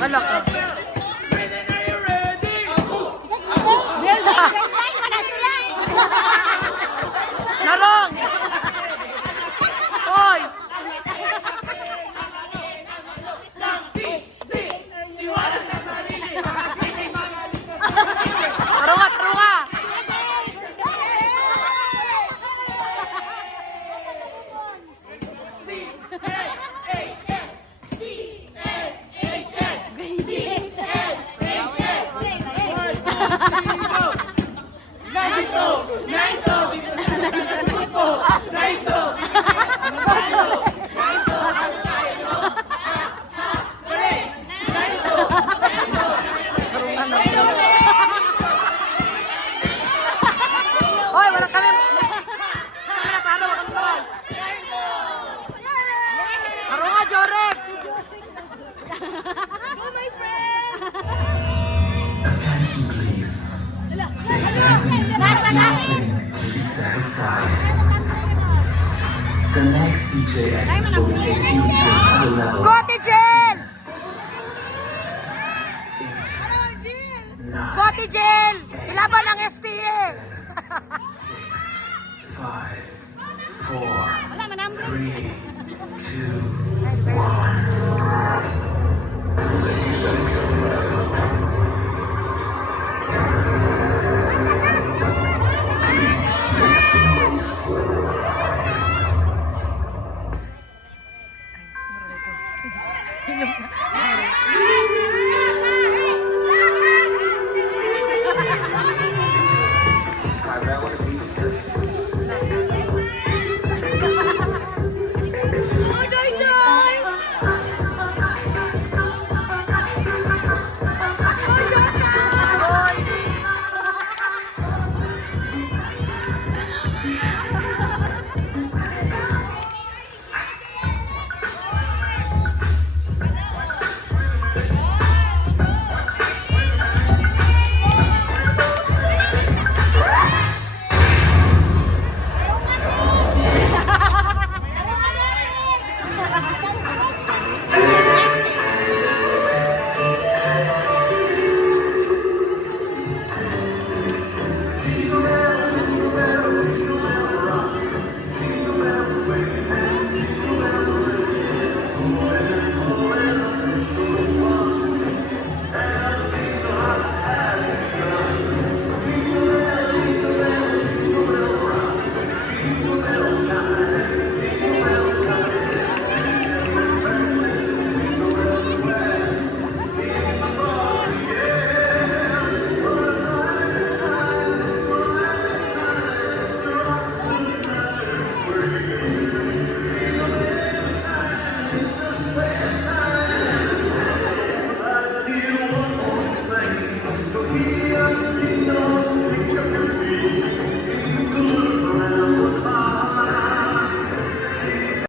Ala ka. Narong! Hoy! Tarunga, tarunga! Hoy, wala kami. Tarunga, Jorex! Go, my friend! Attention please. Dancing is not nothing to be set aside. The next DJ act will take you to another level. Go, Ate Jel! Go, Ate Jel! Ilaban ang STA! 5, 4, 3, 2, 1.